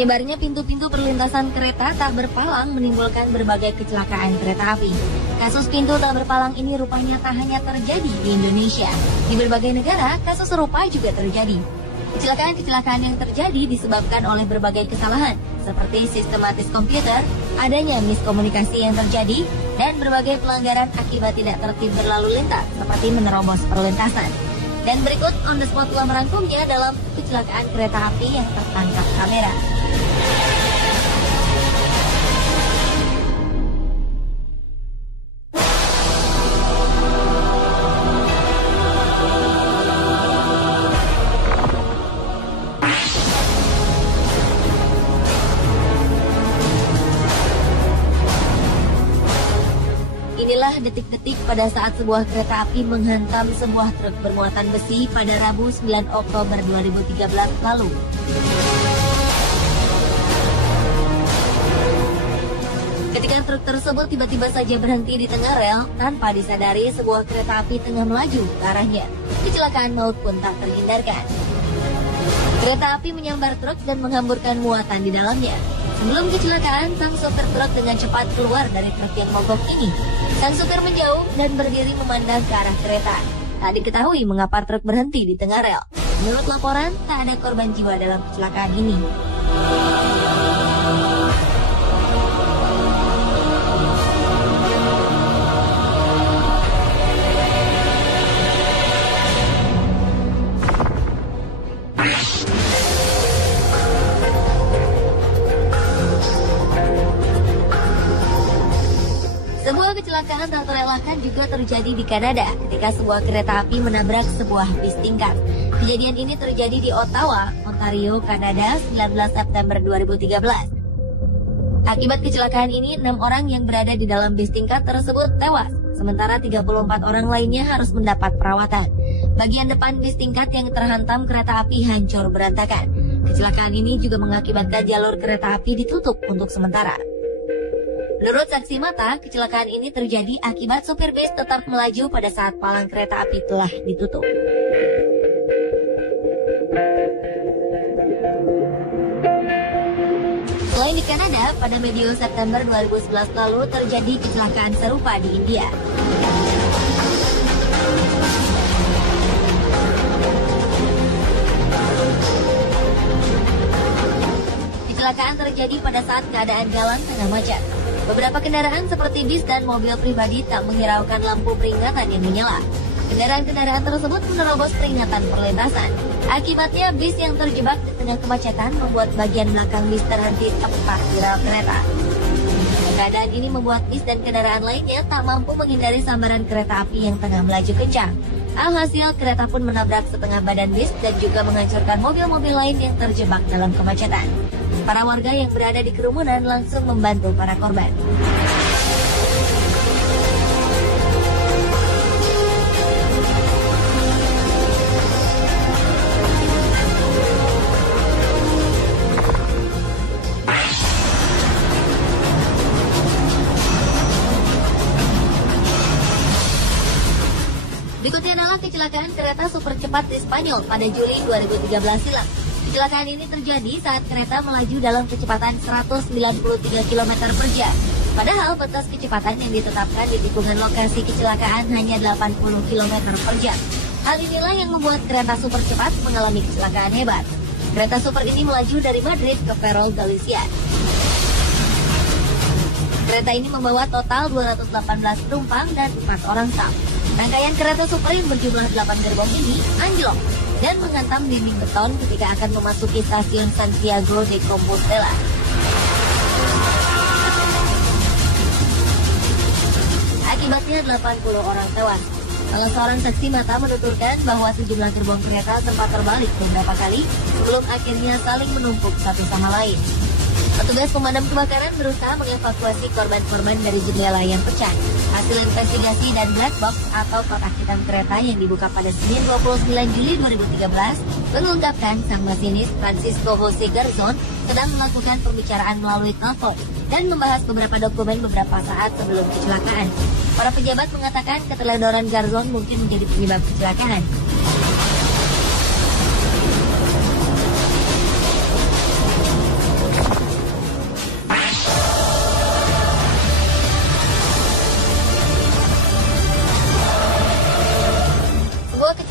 Menyebarnya pintu-pintu perlintasan kereta tak berpalang menimbulkan berbagai kecelakaan kereta api. Kasus pintu tak berpalang ini rupanya tak hanya terjadi di Indonesia. Di berbagai negara, kasus serupa juga terjadi. Kecelakaan-kecelakaan yang terjadi disebabkan oleh berbagai kesalahan, seperti sistematis komputer, adanya miskomunikasi yang terjadi, dan berbagai pelanggaran akibat tidak tertib berlalu lintas, seperti menerobos perlintasan. Dan berikut on the spot telah merangkumnya dalam kecelakaan kereta api yang tertangkap kamera. Inilah detik-detik pada saat sebuah kereta api menghantam sebuah truk bermuatan besi pada Rabu 9 Oktober 2013 lalu. Ketika truk tersebut tiba-tiba saja berhenti di tengah rel tanpa disadari sebuah kereta api tengah melaju ke arahnya. Kecelakaan maut pun tak terhindarkan. Kereta api menyambar truk dan menghamburkan muatan di dalamnya. Sebelum kecelakaan, sang sopir truk dengan cepat keluar dari truk yang mogok ini. Sang supir menjauh dan berdiri memandang ke arah kereta. Tak diketahui mengapa truk berhenti di tengah rel. Menurut laporan, tak ada korban jiwa dalam kecelakaan ini. Sebuah kecelakaan tak terelakkan juga terjadi di Kanada ketika sebuah kereta api menabrak sebuah bis tingkat. Kejadian ini terjadi di Ottawa, Ontario, Kanada, 19 September 2013. Akibat kecelakaan ini, 6 orang yang berada di dalam bis tingkat tersebut tewas, sementara 34 orang lainnya harus mendapat perawatan. Bagian depan bis tingkat yang terhantam kereta api hancur berantakan. Kecelakaan ini juga mengakibatkan jalur kereta api ditutup untuk sementara. Menurut saksi mata, kecelakaan ini terjadi akibat sopir bis tetap melaju pada saat palang kereta api telah ditutup. Selain di Kanada, pada medio September 2011 lalu terjadi kecelakaan serupa di India. Kecelakaan terjadi pada saat keadaan jalan tengah macet. Beberapa kendaraan seperti bis dan mobil pribadi tak menghiraukan lampu peringatan yang menyala. Kendaraan-kendaraan tersebut menerobos peringatan perlintasan. Akibatnya bis yang terjebak di tengah kemacetan membuat bagian belakang bis terhenti tepat di rel kereta. Keadaan ini membuat bis dan kendaraan lainnya tak mampu menghindari sambaran kereta api yang tengah melaju kencang. Alhasil kereta pun menabrak setengah badan bis dan juga menghancurkan mobil-mobil lain yang terjebak dalam kemacetan. Para warga yang berada di kerumunan langsung membantu para korban. Berikutnya adalah kecelakaan kereta super cepat di Spanyol pada Juli 2013 silam. Kecelakaan ini terjadi saat kereta melaju dalam kecepatan 193 km per jam. Padahal batas kecepatan yang ditetapkan di tikungan lokasi kecelakaan hanya 80 km per jam. Hal inilah yang membuat kereta super cepat mengalami kecelakaan hebat. Kereta super ini melaju dari Madrid ke Ferrol, Galicia. Kereta ini membawa total 218 penumpang dan 4 orang staf. Rangkaian kereta super yang berjumlah 8 gerbong ini anjlok dan menghantam dinding beton ketika akan memasuki stasiun Santiago de Compostela. Akibatnya 80 orang tewas. Salah seorang saksi mata menuturkan bahwa sejumlah gerbong kereta sempat terbalik beberapa kali sebelum akhirnya saling menumpuk satu sama lain. Petugas pemadam kebakaran berusaha mengevakuasi korban-korban dari jendela yang pecah. Hasil investigasi dan black box atau kotak hitam kereta yang dibuka pada Senin 29 Juli 2013 mengungkapkan sang masinis Francisco Jose Garzon sedang melakukan pembicaraan melalui telepon dan membahas beberapa dokumen beberapa saat sebelum kecelakaan. Para pejabat mengatakan keteledoran Garzon mungkin menjadi penyebab kecelakaan.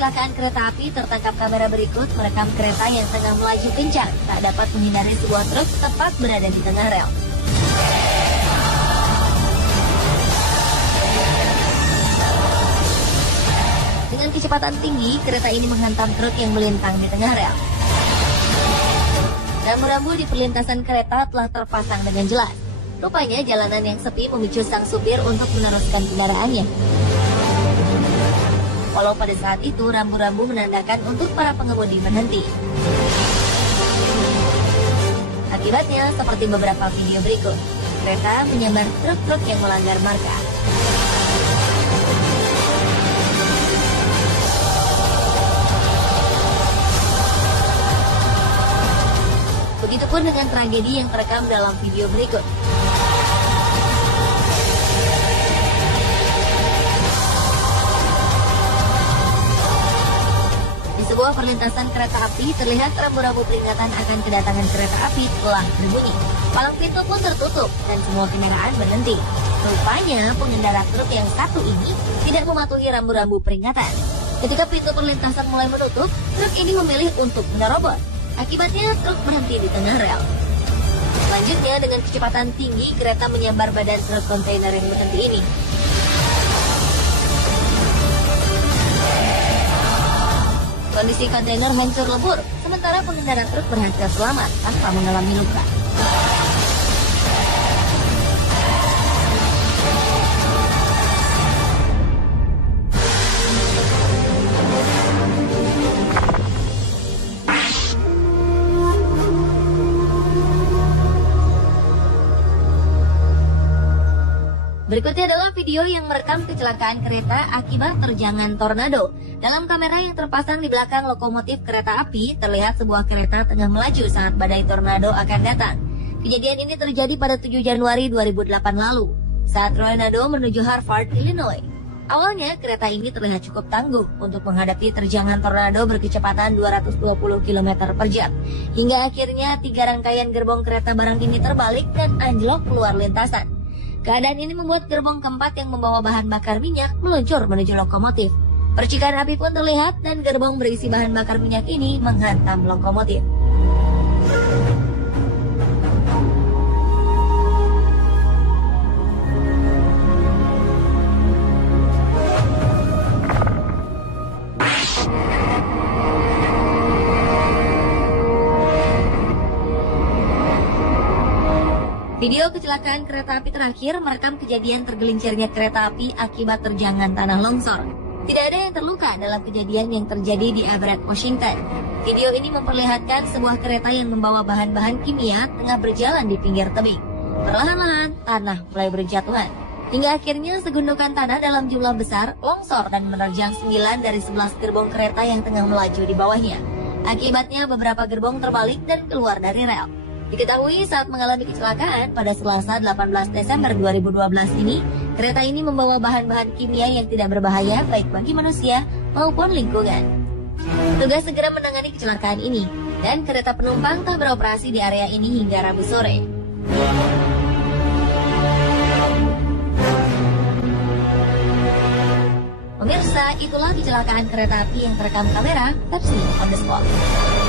kecelakaan kereta api tertangkap kamera berikut merekam kereta yang tengah melaju kencang tak dapat menghindari sebuah truk tepat berada di tengah rel. Dengan kecepatan tinggi, kereta ini menghantam truk yang melintang di tengah rel. Rambu-rambu di perlintasan kereta telah terpasang dengan jelas. Rupanya jalanan yang sepi memicu sang supir untuk meneruskan kendaraannya. Walau pada saat itu rambu-rambu menandakan untuk para pengemudi berhenti. Akibatnya seperti beberapa video berikut, kereta menyambar truk-truk yang melanggar marka. Begitupun dengan tragedi yang terekam dalam video berikut. Di sebuah perlintasan kereta api, terlihat rambu-rambu peringatan akan kedatangan kereta api telah berbunyi. Palang pintu pun tertutup dan semua kendaraan berhenti. Rupanya pengendara truk yang satu ini tidak mematuhi rambu-rambu peringatan. Ketika pintu perlintasan mulai menutup, truk ini memilih untuk menerobos. Akibatnya truk berhenti di tengah rel. Selanjutnya dengan kecepatan tinggi kereta menyambar badan truk kontainer yang berhenti ini. Kondisi kontainer hancur lebur, sementara pengendara truk berhasil selamat tanpa mengalami luka. Berikutnya adalah video yang merekam kecelakaan kereta akibat terjangan tornado. Dalam kamera yang terpasang di belakang lokomotif kereta api, terlihat sebuah kereta tengah melaju saat badai tornado akan datang. Kejadian ini terjadi pada 7 Januari 2008 lalu, saat tornado menuju Hartford, Illinois. Awalnya, kereta ini terlihat cukup tangguh untuk menghadapi terjangan tornado berkecepatan 220 km per jam. Hingga akhirnya 3 rangkaian gerbong kereta barang ini terbalik dan anjlok keluar lintasan. Keadaan ini membuat gerbong keempat yang membawa bahan bakar minyak meluncur menuju lokomotif. Percikan api pun terlihat dan gerbong berisi bahan bakar minyak ini menghantam lokomotif. Video kecelakaan kereta api terakhir merekam kejadian tergelincirnya kereta api akibat terjangan tanah longsor. Tidak ada yang terluka dalam kejadian yang terjadi di Everett, Washington. Video ini memperlihatkan sebuah kereta yang membawa bahan-bahan kimia tengah berjalan di pinggir tebing. Perlahan-lahan, tanah mulai berjatuhan. Hingga akhirnya segundukan tanah dalam jumlah besar longsor dan menerjang 9 dari 11 gerbong kereta yang tengah melaju di bawahnya. Akibatnya beberapa gerbong terbalik dan keluar dari rel. Diketahui saat mengalami kecelakaan pada Selasa 18 Desember 2012 ini, kereta ini membawa bahan-bahan kimia yang tidak berbahaya baik bagi manusia maupun lingkungan. Tugas segera menangani kecelakaan ini, dan kereta penumpang tak beroperasi di area ini hingga Rabu sore. Pemirsa, itulah kecelakaan kereta api yang terekam kamera Pepsi on the Spot.